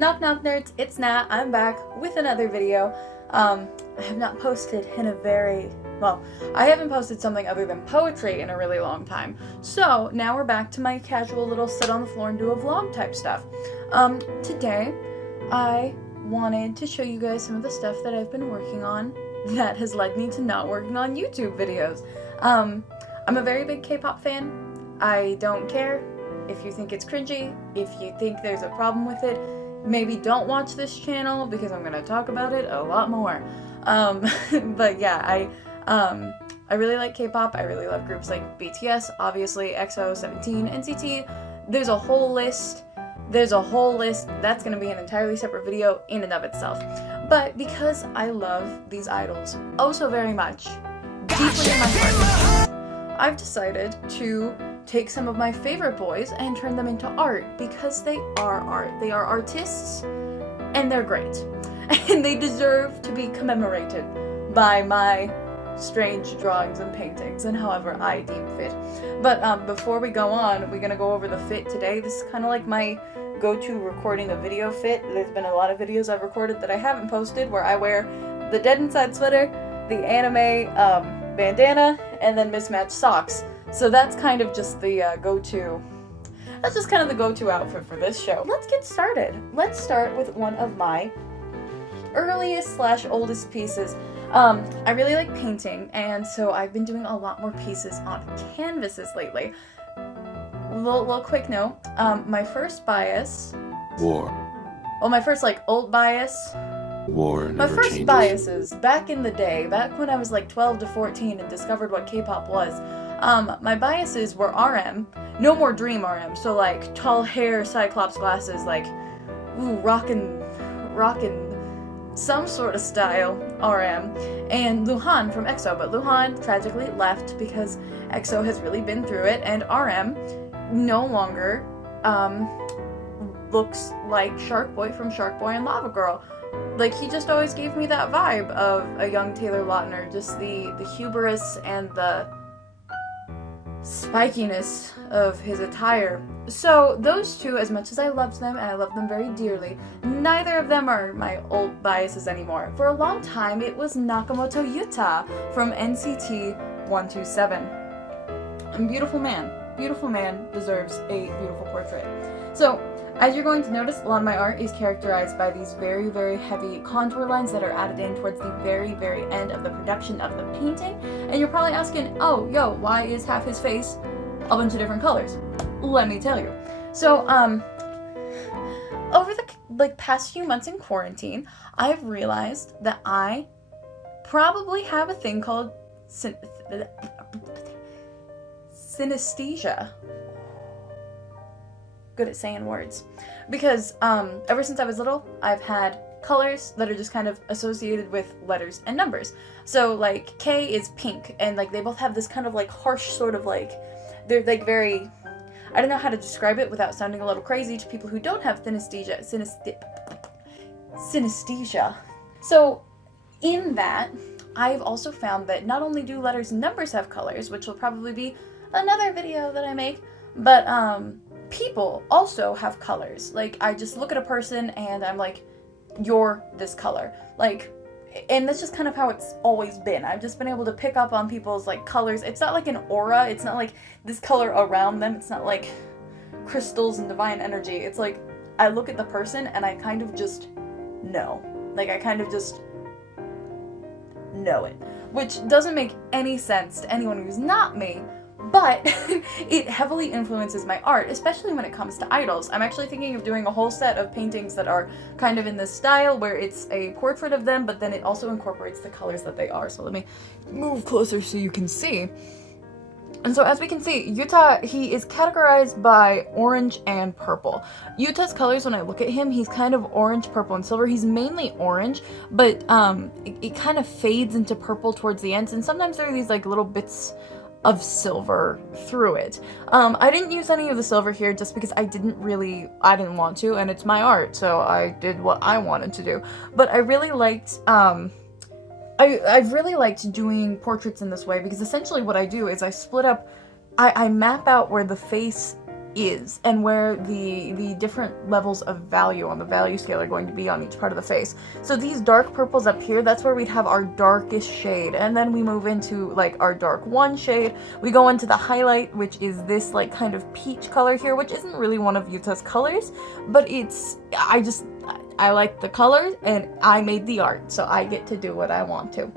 Knock knock nerds, it's Nat. I'm back with another video. I have not posted in I haven't posted something other than poetry in a really long time. So now we're back to my casual little sit on the floor and do a vlog type stuff. Today I wanted to show you guys some of the stuff that I've been working on that has led me to not working on YouTube videos. I'm a very big K-pop fan. I don't care if you think it's cringy, if you think there's a problem with it. Maybe don't watch this channel because I'm gonna talk about it a lot more. But yeah, I really like K-pop. I really love groups like BTS, obviously, EXO, 17, NCT. There's a whole list. That's gonna be an entirely separate video in and of itself. But because I love these idols oh so very much, deeply in my heart, I've decided to take some of my favorite boys and turn them into art because they are art. They are artists and they're great. And they deserve to be commemorated by my strange drawings and paintings and however I deem fit. But before we go on, we're gonna go over the fit today. This is kind of like my go-to recording a video fit. There's been a lot of videos I've recorded that I haven't posted where I wear the Dead Inside sweater, the anime bandana, and then mismatched socks. So that's kind of just the go-to outfit for this show. Let's get started. Let's start with one of my earliest / oldest pieces. I really like painting, and so I've been doing a lot more pieces on canvases lately. Little quick note, my first bias... War. Well, my first, old bias... War never My first changes. biases, back in the day, back when I was 12 to 14 and discovered what K-pop was, my biases were RM, no more dream RM, so tall hair, cyclops glasses, rockin' some sort of style RM, and Luhan from EXO, but Luhan tragically left because EXO has really been through it, and RM no longer looks like Shark Boy from Shark Boy and Lava Girl. He just always gave me that vibe of a young Taylor Lautner, just the hubris and the spikiness of his attire. So those two, as much as I loved them, and I love them very dearly, neither of them are my old biases anymore. For a long time, it was Nakamoto Yuta from NCT 127. A beautiful man deserves a beautiful portrait. So, as you're going to notice, a lot of my art is characterized by these very, very heavy contour lines that are added in towards the very, very end of the production of the painting. And you're probably asking, oh, yo, why is half his face a bunch of different colors? Let me tell you. So, over the past few months in quarantine, I've realized that I probably have a thing called synesthesia. Good at saying words, because ever since I was little, I've had colors that are just kind of associated with letters and numbers. So K is pink, and they both have this kind of harsh sort of they're very, I don't know how to describe it without sounding a little crazy to people who don't have synesthesia. So in that, I've also found that not only do letters and numbers have colors, which will probably be another video that I make, but people also have colors. I just look at a person and I'm like, you're this color. And that's just kind of how it's always been. I've just been able to pick up on people's colors. It's not like an aura. It's not like this color around them. It's not like crystals and divine energy. It's I look at the person and I kind of just know. I kind of just know it. Which doesn't make any sense to anyone who's not me. But it heavily influences my art, especially when it comes to idols. I'm actually thinking of doing a whole set of paintings that are kind of in this style, where it's a portrait of them, but then it also incorporates the colors that they are. So let me move closer so you can see. And so as we can see, Yuta, he is categorized by orange and purple. Yuta's colors, when I look at him, he's kind of orange, purple, and silver. He's mainly orange, but it kind of fades into purple towards the ends, and sometimes there are these little bits of silver through it. I didn't use any of the silver here just because I didn't want to, and it's my art, so I did what I wanted to do. But I really liked, I've really liked doing portraits in this way, because essentially what I do is I split up, I map out where the face is and where the different levels of value on the value scale are going to be on each part of the face. So these dark purples up here, that's where we'd have our darkest shade, and then we move into like our dark 1 shade. We go into the highlight, which is this like kind of peach color here, which isn't really one of Yuta's colors, but I like the colors and I made the art, so I get to do what I want to.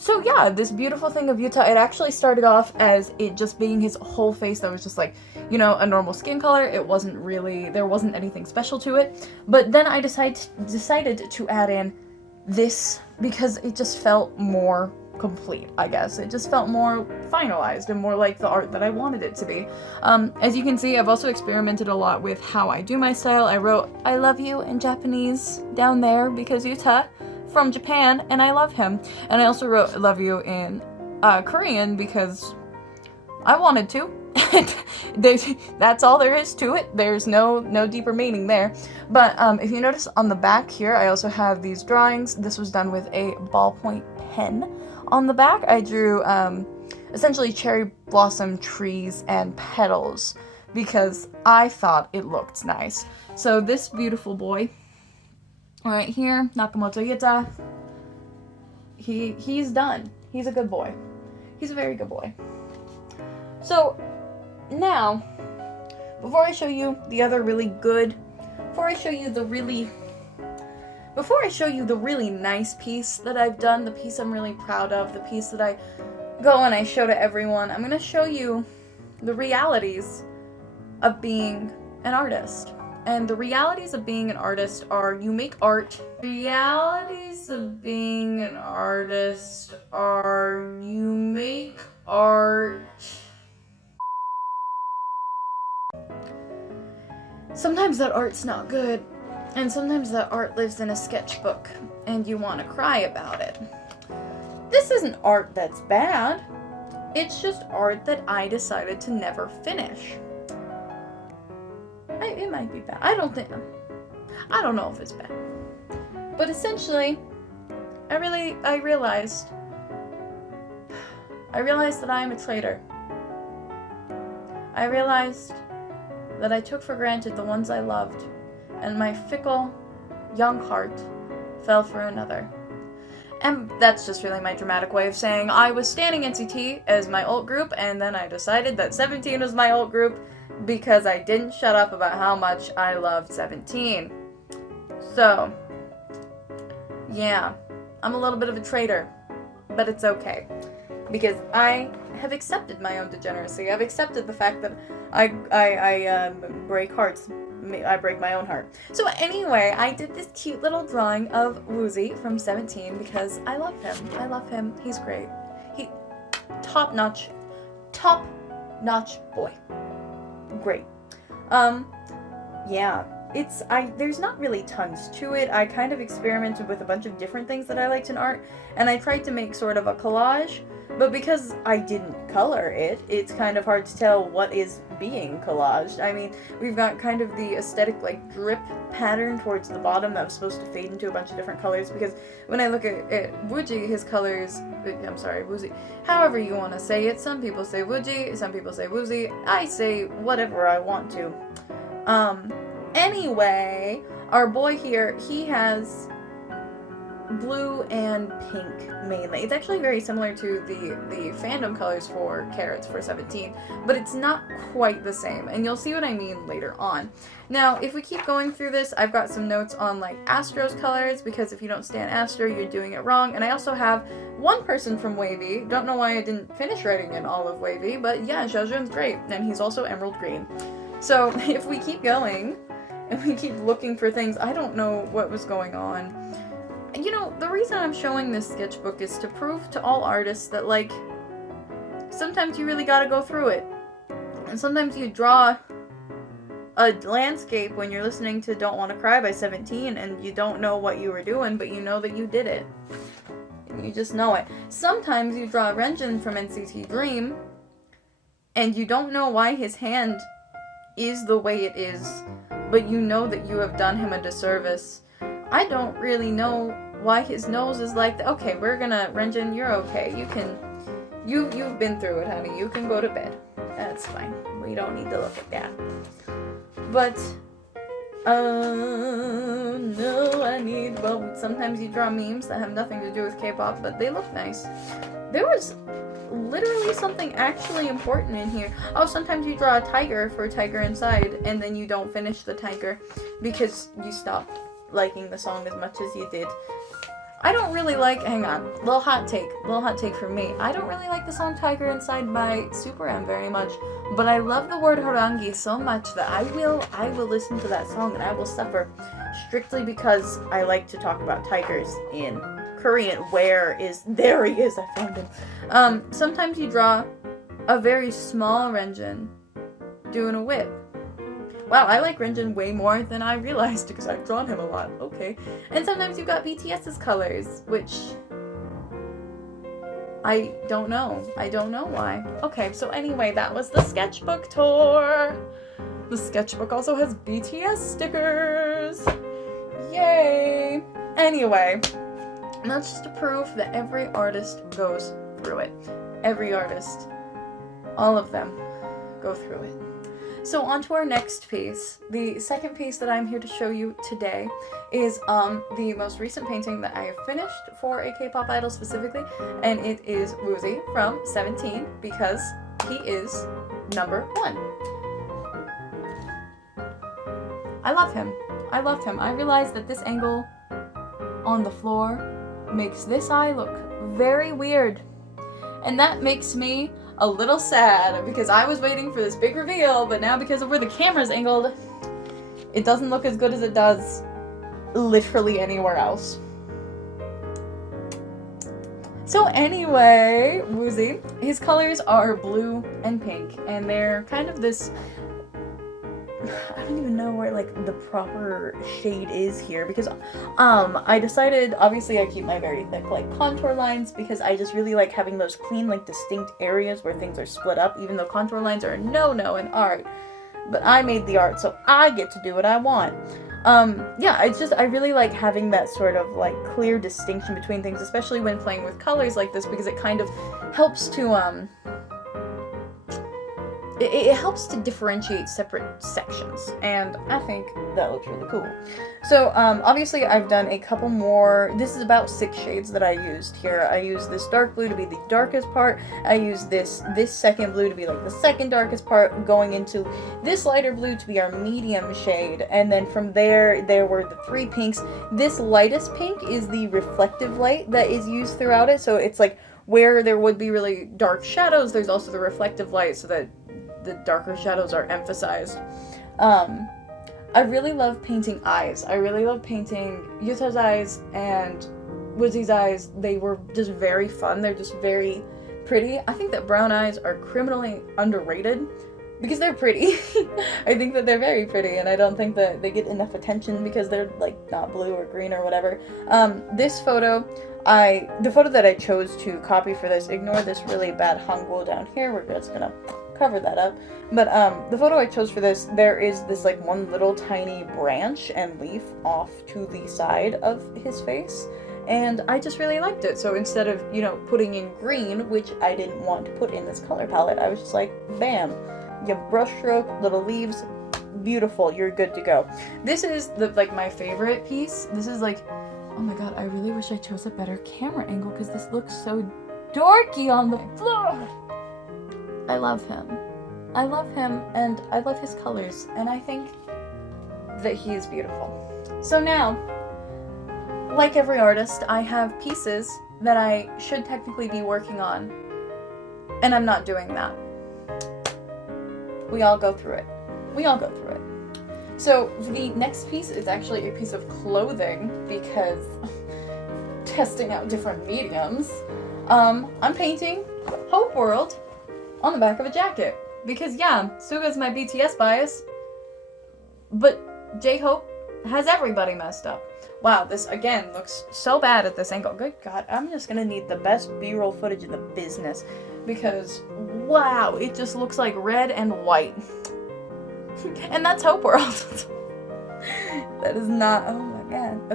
So yeah, this beautiful thing of Yuta, it actually started off as it just being his whole face that was just like, you know, a normal skin color. It wasn't really, there wasn't anything special to it. But then I decided to add in this because it just felt more complete, I guess. It just felt more finalized and more like the art that I wanted it to be. As you can see, I've also experimented a lot with how I do my style. I wrote, "I love you" in Japanese down there because Yuta from Japan, and I love him. And I also wrote "love you" in Korean because I wanted to. That's all there is to it. There's no deeper meaning there. But if you notice on the back here, I also have these drawings. This was done with a ballpoint pen. On the back, I drew essentially cherry blossom trees and petals because I thought it looked nice. So this beautiful boy right here, Nakamoto Yuta, he's done. He's a good boy. He's a very good boy. So now, before I show you the other really good, before I show you the really nice piece that I've done, the piece I'm really proud of, the piece that I go and I show to everyone, I'm gonna show you the realities of being an artist. And the realities of being an artist are you make art. Realities of being an artist are you make art. Sometimes that art's not good, and sometimes that art lives in a sketchbook, and you want to cry about it. This isn't art that's bad, it's just art that I decided to never finish. It might be bad. I don't know if it's bad. But essentially, I realized that I am a traitor. I realized that I took for granted the ones I loved, and my fickle, young heart fell for another. And that's just really my dramatic way of saying I was standing NCT as my alt group, and then I decided that 17 was my alt group because I didn't shut up about how much I loved 17. So, yeah, I'm a little bit of a traitor, but it's okay. Because I have accepted my own degeneracy. I've accepted the fact that I break hearts. I break my own heart. So anyway, I did this cute little drawing of Woozy from 17 because I love him. I love him. He's great. He top-notch boy. Great. Yeah. There's not really tons to it. I kind of experimented with a bunch of different things that I liked in art, and I tried to make sort of a collage. But because I didn't color it, it's kind of hard to tell what is being collaged. I mean, we've got kind of the aesthetic, like, drip pattern towards the bottom that was supposed to fade into a bunch of different colors, because when I look at Wooji, his colors, Woozy, however you want to say it, some people say Wooji, some people say Woozy, I say whatever I want to. Anyway, our boy here, he has blue and pink mainly. It's actually very similar to the fandom colors for Carrots for 17, but it's not quite the same, and you'll see what I mean later on. Now, if we keep going through this, I've got some notes on like Astro's colors, because if you don't stand Astro, you're doing it wrong, and I also have one person from Wavy. Don't know why I didn't finish writing in all of Wavy, but yeah, Xiaojun's great, and he's also emerald green. So if we keep going, and we keep looking for things, I don't know what was going on. You know, the reason I'm showing this sketchbook is to prove to all artists that, like, sometimes you really gotta go through it. And sometimes you draw a landscape when you're listening to Don't Wanna Cry by 17 and you don't know what you were doing, but you know that you did it. And you just know it. Sometimes you draw Renjin from NCT Dream and you don't know why his hand is the way it is, but you know that you have done him a disservice. I don't really know why his nose is like that. Okay, we're gonna, Renjin, you're okay. You've been through it, honey. You can go to bed. That's fine. We don't need to look at that. But, no, well, sometimes you draw memes that have nothing to do with K-pop, but they look nice. There was literally something actually important in here. Oh, sometimes you draw a tiger for Tiger Inside, and then you don't finish the tiger because you stopped liking the song as much as you did. I don't really like, hang on, little hot take from me. I don't really like the song Tiger Inside by Super M very much, but I love the word harangi so much that I will listen to that song and I will suffer strictly because I like to talk about tigers in Korean. There he is, I found him. Sometimes you draw a very small Renjin doing a whip. Wow, I like Renjin way more than I realized because I've drawn him a lot. Okay. And sometimes you've got BTS's colors, which I don't know. I don't know why. Okay, so anyway, that was the sketchbook tour. The sketchbook also has BTS stickers. Yay! Anyway, that's just to prove that every artist goes through it. Every artist. All of them go through it. So on to our next piece. The second piece that I'm here to show you today is the most recent painting that I have finished for a K-pop idol specifically, and it is Woozi from 17 because he is number 1. I love him. I love him. I realize that this angle on the floor makes this eye look very weird, and that makes me a little sad because I was waiting for this big reveal, but now because of where the camera's angled, it doesn't look as good as it does literally anywhere else. So anyway, Woozi, his colors are blue and pink, and they're kind of this, I don't even know where like the proper shade is here because I decided, obviously I keep my very thick like contour lines because I just really like having those clean like distinct areas where things are split up, even though contour lines are a no-no in art. But I made the art, so I get to do what I want. Yeah, I really like having that sort of like clear distinction between things, especially when playing with colors like this, because it kind of helps to it helps to differentiate separate sections, and I think that looks really cool. So, obviously I've done a couple more. This is about 6 shades that I used here. I used this dark blue to be the darkest part. I used this second blue to be like the second darkest part, going into this lighter blue to be our medium shade, and then from there were the 3 pinks. This lightest pink is the reflective light that is used throughout it, so it's like where there would be really dark shadows, there's also the reflective light so that the darker shadows are emphasized. I really love painting eyes. I really love painting Yuta's eyes and Woozi's eyes. They were just very fun. They're just very pretty. I think that brown eyes are criminally underrated because they're pretty. I think that they're very pretty, and I don't think that they get enough attention because they're like not blue or green or whatever. This photo, the photo that I chose to copy for this, ignore this really bad Hangul down here, we're just gonna cover that up. But the photo I chose for this, there is this like one little tiny branch and leaf off to the side of his face, and I just really liked it. So instead of, you know, putting in green, which I didn't want to put in this color palette, I was just like, bam, you brush stroke, little leaves, beautiful, you're good to go. This is like my favorite piece. This is like, oh my god, I really wish I chose a better camera angle because this looks so dorky on the floor. I love him. I love him, and I love his colors, and I think that he is beautiful. So now, like every artist, I have pieces that I should technically be working on, and I'm not doing that. We all go through it. We all go through it. So the next piece is actually a piece of clothing because testing out different mediums. I'm painting Hope World on the back of a jacket because yeah, Suga's my BTS bias, but J-Hope has everybody messed up. Wow, this again looks so bad at this angle. Good God, I'm just gonna need the best B-roll footage in the business because wow, it just looks like red and white. And that's Hope World. That is not, oh my god.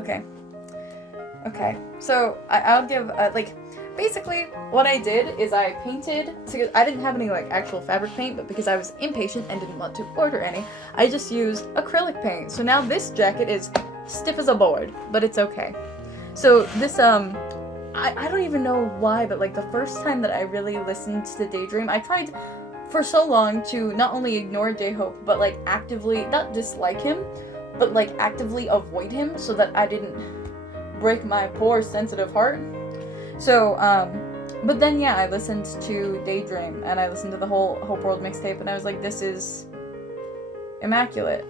Okay. So I'll give, like, basically what I did is I painted, I didn't have any like actual fabric paint, but because I was impatient and didn't want to order any, I just used acrylic paint. So now this jacket is stiff as a board, but it's okay. So this, I don't even know why, but like the first time that I really listened to Daydream, I tried for so long to not only ignore J-Hope, but like actively, not dislike him, but like actively avoid him so that I didn't break my poor sensitive heart. So, but then yeah, I listened to Daydream and I listened to the whole Hope World mixtape and I was like, this is immaculate.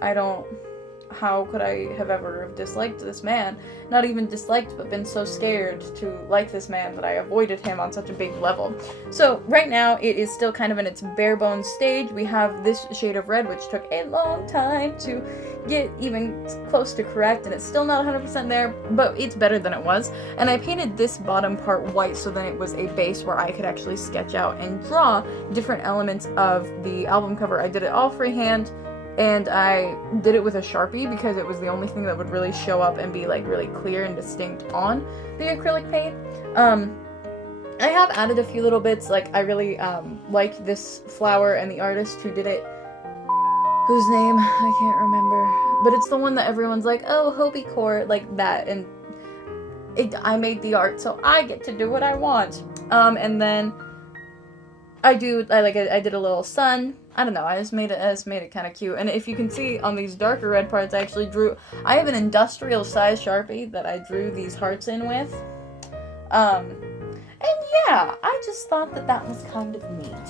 How could I have ever disliked this man? Not even disliked, but been so scared to like this man that I avoided him on such a big level. So right now it is still kind of in its bare bones stage. We have this shade of red, which took a long time to get even close to correct, and it's still not 100% there, but it's better than it was. And I painted this bottom part white so then it was a base where I could actually sketch out and draw different elements of the album cover. I did it all freehand. And I did it with a Sharpie because it was the only thing that would really show up and be like really clear and distinct on the acrylic paint. I have added a few little bits, like I really like this flower and the artist who did it, whose name I can't remember, but it's the one that everyone's like, oh, Hobie Core, like that, and I made the art, so I get to do what I want. And then I did a little sun. I don't know, I just made it kind of cute. And if you can see on these darker red parts, I have an industrial size Sharpie that I drew these hearts in with. And yeah, I just thought that was kind of neat.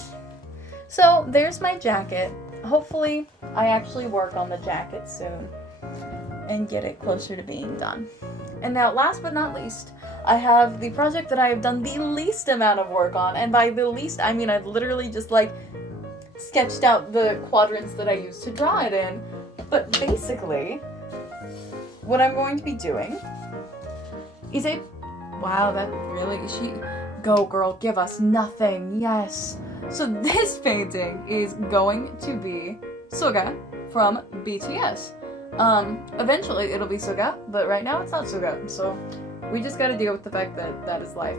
So there's my jacket. Hopefully I actually work on the jacket soon and get it closer to being done. And now last but not least, I have the project that I have done the least amount of work on, and by the least, I mean I've literally just like sketched out the quadrants that I used to draw it in. But basically, what I'm going to be doing is go girl, give us nothing, yes. So this painting is going to be Suga from BTS. Eventually it'll be Suga, but right now it's not Suga, so we just gotta deal with the fact that that is life.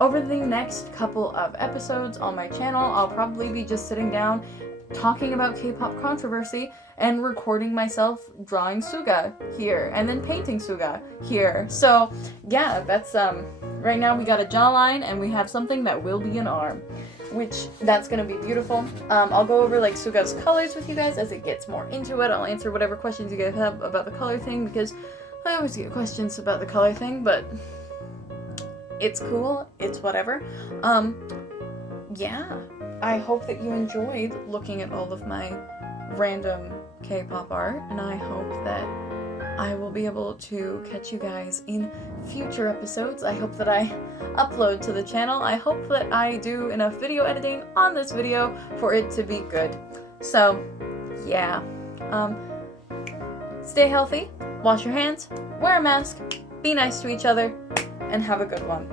Over the next couple of episodes on my channel, I'll probably be just sitting down talking about K-pop controversy and recording myself drawing Suga here and then painting Suga here. So yeah, that's right now we got a jawline and we have something that will be an arm, which that's gonna be beautiful. I'll go over like Suga's colors with you guys as it gets more into it. I'll answer whatever questions you guys have about the color thing because I always get questions about the color thing, but it's cool, it's whatever. Yeah, I hope that you enjoyed looking at all of my random K-pop art, and I hope that I will be able to catch you guys in future episodes. I hope that I upload to the channel. I hope that I do enough video editing on this video for it to be good. So, yeah. Stay healthy, wash your hands, wear a mask, be nice to each other, and have a good one.